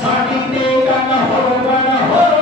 সাড়িতে কানা হো কানা হো